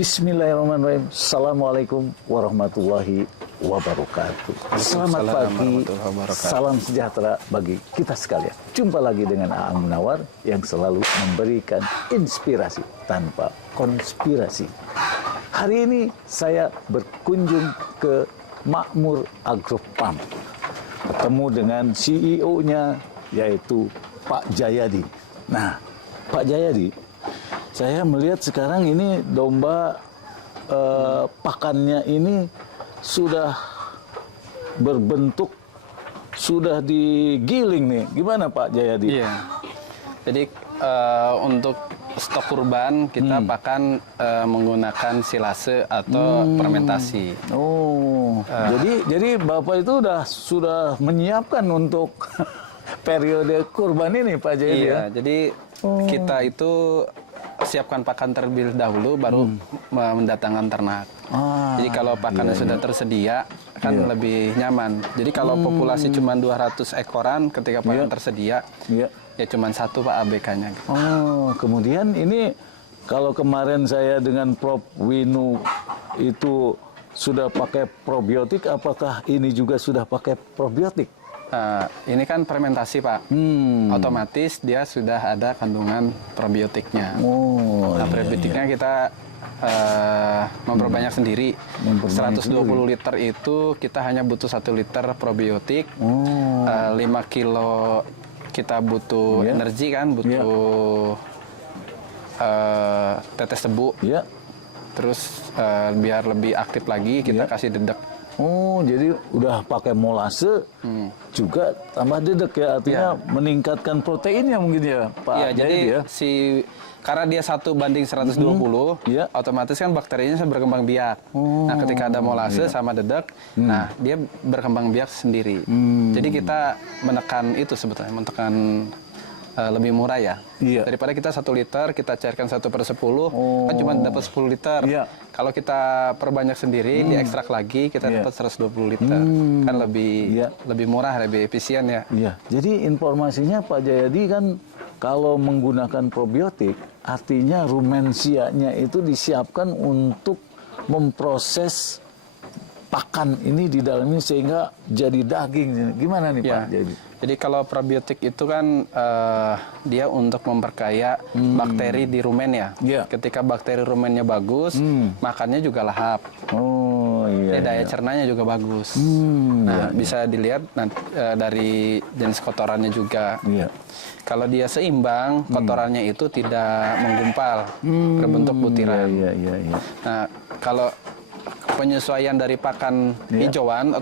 Bismillahirrahmanirrahim. Assalamualaikum warahmatullahi wabarakatuh. Selamat pagi, salam sejahtera bagi kita sekalian. Jumpa lagi dengan Aang Munawar yang selalu memberikan inspirasi tanpa konspirasi. Hari ini saya berkunjung ke Makmur Agropam. Ketemu dengan CEO-nya yaitu Pak Jayadi. Nah, Pak Jayadi, saya melihat sekarang ini domba pakannya ini sudah berbentuk, sudah digiling nih. Gimana Pak Jayadi? Iya. Jadi untuk stok kurban kita pakan menggunakan silase atau fermentasi. Oh, jadi Bapak itu sudah menyiapkan untuk periode kurban ini Pak Jayadi? Iya, ya? jadi kita itu siapkan pakan terlebih dahulu, baru mendatangkan ternak. Jadi kalau pakannya sudah tersedia, kan lebih nyaman. Jadi kalau populasi cuma 200 ekoran, ketika pakan tersedia, ya cuma satu Pak ABK-nya. Gitu. Oh, kemudian ini kalau kemarin saya dengan Prof. Winu itu sudah pakai probiotik, apakah ini juga sudah pakai probiotik? Ini kan fermentasi Pak, otomatis dia sudah ada kandungan probiotiknya. Nah, probiotiknya kita memperbanyak sendiri. 120 liter itu kita hanya butuh 1 liter probiotik. 5 kilo kita butuh energi kan, butuh tetes tebu. Terus biar lebih aktif lagi kita kasih dedek. Oh, jadi udah pakai molase juga tambah dedek ya, artinya meningkatkan proteinnya mungkin ya, Pak. Iya, jadi karena dia 1:120, otomatis kan bakterinya berkembang biak. Nah, ketika ada molase sama dedek, nah dia berkembang biak sendiri. Jadi kita menekan itu sebetulnya, menekan lebih murah ya. Daripada kita 1 liter, kita cairkan 1/10, kan cuma dapat 10 liter. Kalau kita perbanyak sendiri, diekstrak lagi, kita dapat 120 liter. Kan lebih murah, lebih efisien ya. Jadi informasinya Pak Jayadi kan kalau menggunakan probiotik, artinya rumensianya itu disiapkan untuk memproses pakan ini di dalamnya sehingga jadi daging. Gimana nih Pak Jayadi? Jadi kalau probiotik itu kan dia untuk memperkaya bakteri di rumen ya. Ketika bakteri rumennya bagus, makannya juga lahap. Daya cernanya juga bagus. Nah, bisa dilihat dari jenis kotorannya juga. Kalau dia seimbang, kotorannya itu tidak menggumpal, berbentuk butiran. Nah, kalau penyesuaian dari pakan hijauan,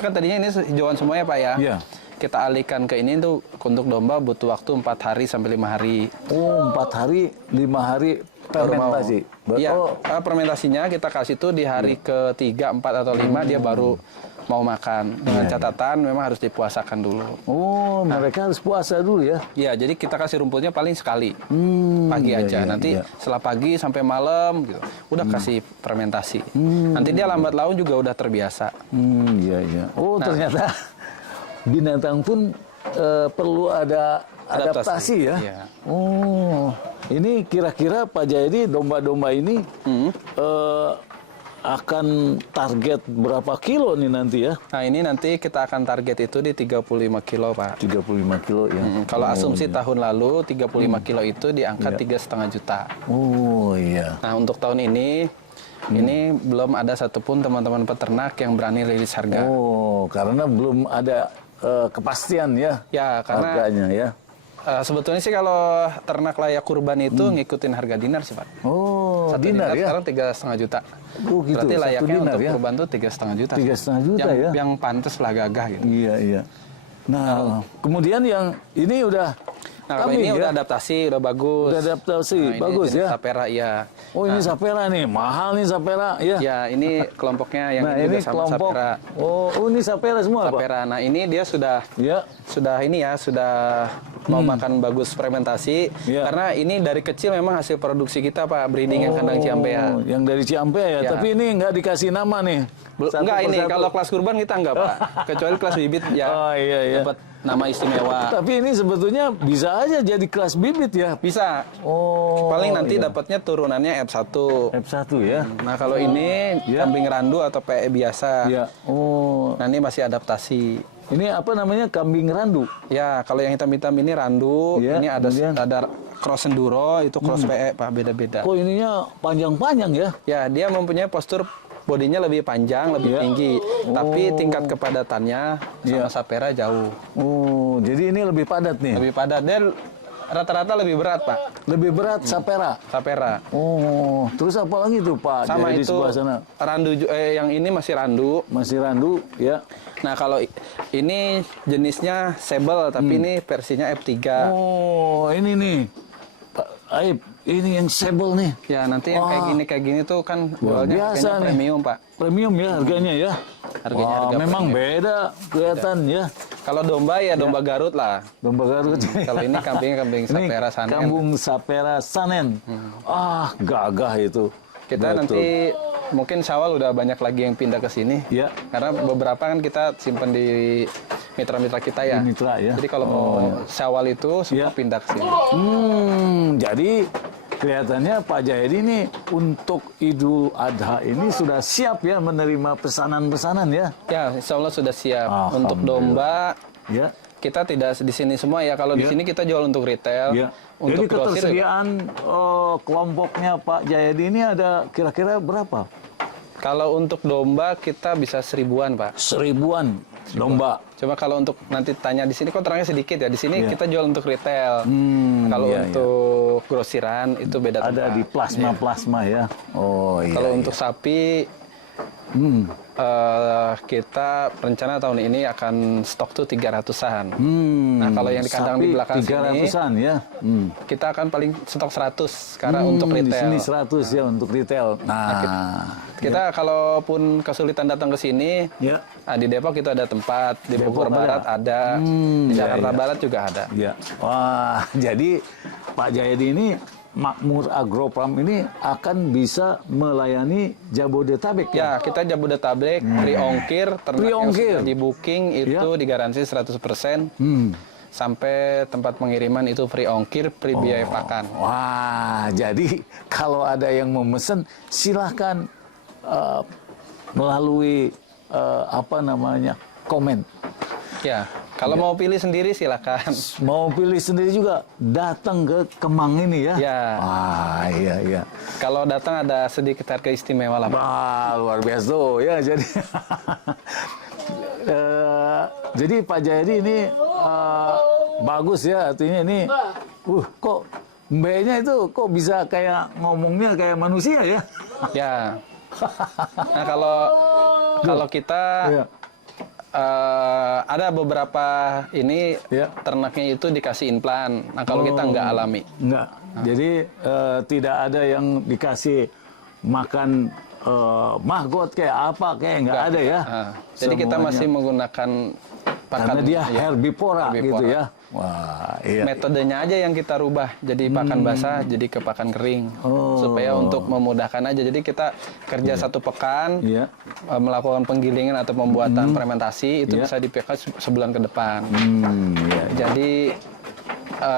kan tadinya ini hijauan semuanya Pak ya. Kita alihkan ke ini tuh untuk domba butuh waktu 4 hari sampai 5 hari. 4 hari, 5 hari fermentasi. Iya, fermentasinya kita kasih tuh di hari ke-3, 4 atau 5 dia baru mau makan. Dengan catatan memang harus dipuasakan dulu. Mereka harus puasa dulu ya? Iya, jadi kita kasih rumputnya paling sekali. Pagi aja. Nanti setelah pagi sampai malam gitu, udah kasih fermentasi. Nanti dia lambat laun juga udah terbiasa. Ternyata binatang pun perlu ada adaptasi ya? Ini kira-kira Pak Jayadi domba-domba ini akan target berapa kilo nih nanti ya? Nah, ini nanti kita akan target itu di 35 kilo Pak. 35 kilo ya? Kalau asumsi tahun lalu 35 kilo itu di angka 3,5 juta. Nah, untuk tahun ini belum ada satupun teman-teman peternak yang berani rilis harga. Karena belum ada kepastian ya? Karena harganya ya? Sebetulnya sih kalau ternak layak kurban itu ngikutin harga dinar sih Pak. Satu dinar ya? Sekarang 3,5 juta. Gitu. Berarti layaknya dinar, untuk kurban tuh 3,5 juta. 3,5 juta ya? Yang pantas lah gagah gitu. Iya. Nah, kemudian yang ini udah kalau ini udah adaptasi, udah bagus. Udah adaptasi, bagus ya? Sapera ya. Ini sapera nih, mahal nih sapera ya? Ya, ini kelompoknya yang ini juga sama kelompok sapera. Ini sapera semua Pak? Sapera. Nah, ini dia sudah mau makan bagus fermentasi. Karena ini dari kecil memang hasil produksi kita Pak, breeding yang kandang Ciampea. Yang dari Ciampea ya? Tapi ini nggak dikasih nama nih? Enggak, ini kalau kelas kurban kita enggak Pak. Kecuali kelas bibit ya. Dapat nama istimewa. Tapi ini sebetulnya bisa aja jadi kelas bibit ya. Bisa. Oh. Paling nanti dapatnya turunannya F1. F1 ya. Nah kalau ini kambing randu atau PE biasa. Ya. Oh. Nah ini masih adaptasi. Ini apa namanya, kambing randu? Ya kalau yang hitam-hitam ini randu. Ya, ini ada kemudian cross enduro, itu cross PE Pak, beda-beda. Kok ininya panjang-panjang ya? Ya dia mempunyai postur bodinya lebih panjang, lebih tinggi. Tapi tingkat kepadatannya sama Sapera jauh. Oh, jadi ini lebih padat nih? Lebih padat. Dan rata-rata lebih berat Pak. Lebih berat Sapera? Sapera. Oh, terus apa lagi tuh Pak? Sama Jadi di itu sebelah sana. randu, yang ini masih randu. Masih randu ya. Nah kalau ini jenisnya sable, tapi ini versinya F3. Oh, ini nih Pak Aib, ini yang sable nih. Ya nanti yang kayak gini tuh kan Luar jualnya biasa harganya nih. premium Pak. Premium ya harganya ya. Harganya Wah, harga memang premium. beda kelihatan ya. Kalau domba ya domba Garut lah. Domba Garut. Kalau ini kambing Ini Sapera Sanen. Kambing Sapera Sanen. Ah, gagah itu. Kita Betul. nanti mungkin Syawal udah banyak lagi yang pindah ke sini. Ya. Karena beberapa kan kita simpan di mitra-mitra kita ya. Di mitra ya. Jadi kalau mau Syawal itu semua Ya. pindah ke sini. Jadi kelihatannya Pak Jayadi ini untuk Idul Adha ini sudah siap ya menerima pesanan-pesanan ya. Ya, insya Allah sudah siap. Untuk Alhamdulillah. domba, Ya. kita tidak di sini semua ya. Kalau di sini kita jual untuk retail. Ya. Untuk Jadi grosir juga. ketersediaan kelompoknya Pak Jayadi ini ada kira-kira berapa? Kalau untuk domba kita bisa 1000-an Pak. 1000-an domba. Coba kalau untuk nanti tanya di sini kontranya sedikit ya. Di sini kita jual untuk retail. Kalau iya, untuk grosiran itu beda tempat. Ada di plasma-plasma ya. Oh iya. Kalau iya. untuk sapi kita rencana tahun ini akan stok tuh 300-an. Nah kalau yang di kandang di belakang sini 300-an ya. kita akan paling stok 100 karena untuk Di retail. sini 100 ya untuk retail. Nah, Kita kalaupun kesulitan datang ke sini, ya. di Depok itu ada tempat, di Depok Bogor Barat ada, di Jakarta Barat juga ada. Ya. Wah, jadi Pak Jayadi ini Makmur Agropram ini akan bisa melayani Jabodetabek Ya, kita Jabodetabek, free ongkir, ternak Free yang ongkir. sudah di booking itu digaransi 100%. Sampai tempat pengiriman itu free ongkir, free biaya pakan. Wah, jadi kalau ada yang memesan silahkan melalui komen. Ya, kalau mau pilih sendiri silakan. Mau pilih sendiri juga datang ke Kemang ini ya. Ya. Ah, iya iya. Kalau datang ada sedikit harga istimewa lah, Pak. Wah, luar biasa tuh ya. Jadi jadi Pak Jayadi ini bagus ya, artinya ini kok mbaknya itu kok bisa kayak ngomongnya kayak manusia ya. Ya. Nah, kalau kita Iya. ada beberapa ini ternaknya itu dikasih implan. Nah, kalau kita nggak alami. Enggak. Jadi tidak ada yang dikasih makan maggot kayak apa kayak nggak ada ya. Jadi kita Semuanya. masih menggunakan pakan. Karena dia herbivora gitu herbivora. ya. Wah, iya. Metodenya aja yang kita rubah. Jadi pakan basah jadi ke pakan kering. Supaya untuk memudahkan aja. Jadi kita kerja 1 pekan, Iya. melakukan penggilingan atau pembuatan fermentasi, itu bisa dipakai sebulan ke depan. Iya. Jadi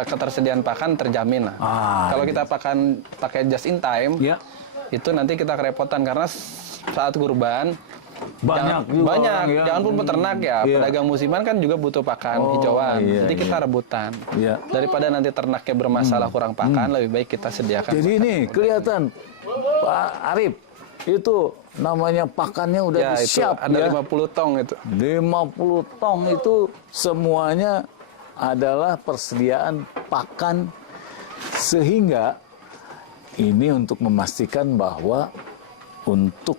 ketersediaan pakan terjamin lah. Kalau kita pakai just in time, Iya. itu nanti kita kerepotan karena saat kurban Banyak juga banyak. orang ya. Jangan pun peternak ya, Iya. pedagang musiman kan juga butuh pakan hijauan. iya, Jadi kita rebutan. Iya. Daripada nanti ternaknya bermasalah kurang pakan, lebih baik kita sediakan. Jadi pakan. ini kelihatan Pak Arif itu namanya pakannya udah Ya, itu siap ada ya. 50 tong itu. 50 tong itu semuanya adalah persediaan pakan sehingga ini untuk memastikan bahwa untuk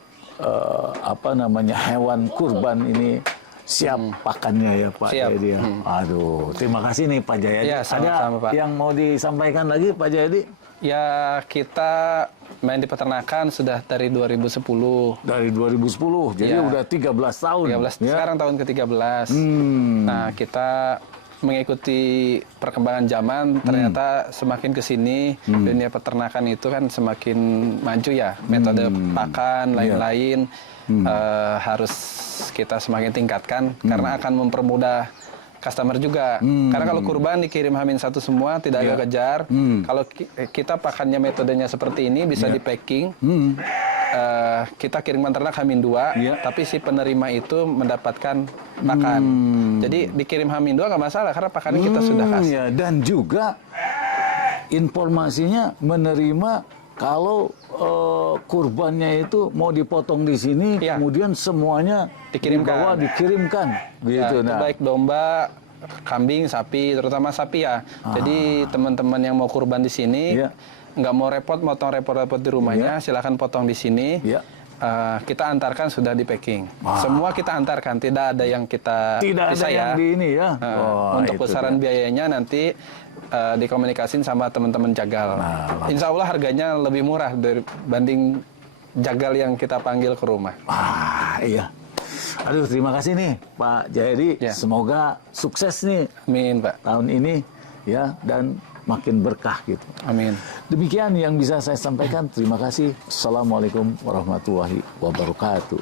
hewan kurban ini siap pakannya ya Pak Siap. Jayadi ya. Aduh, terima kasih nih Pak Jayadi. Ya, sama-sama, Ada Pak. yang mau disampaikan lagi Pak Jayadi? Ya, kita main di peternakan sudah dari 2010. Dari 2010, jadi Ya. udah 13 tahun. 13, ya. sekarang tahun ke-13. Nah, kita mengikuti perkembangan zaman, ternyata semakin ke sini dunia peternakan itu kan semakin maju ya. Metode pakan, lain-lain harus kita semakin tingkatkan karena akan mempermudah customer juga. Karena kalau kurban dikirim H-1 semua, tidak ada kejar. Kalau kita pakannya metodenya seperti ini, bisa di packing. Kita kirimkan ternak H-2, tapi si penerima itu mendapatkan pakan. Jadi dikirim H-2 nggak masalah, karena pakannya kita sudah kasih. Ya, dan juga informasinya menerima kalau kurbannya itu mau dipotong di sini, kemudian semuanya dikirimkan, gitu. Itu baik domba, kambing, sapi, terutama sapi ya. Jadi teman-teman yang mau kurban di sini, nggak mau motong repot-repot di rumahnya, silakan potong di sini. Kita antarkan sudah di packing. Semua kita antarkan, tidak ada yang kita bisa yang di ini ya. Untuk besaran biayanya nanti dikomunikasin sama teman-teman jagal. Insya Allah harganya lebih murah dibanding jagal yang kita panggil ke rumah. Iya. Aduh, terima kasih nih Pak Jayadi. Semoga sukses nih. Amin, Pak. Tahun ini ya, dan makin berkah gitu. Amin. Demikian yang bisa saya sampaikan. Terima kasih. Assalamualaikum warahmatullahi wabarakatuh.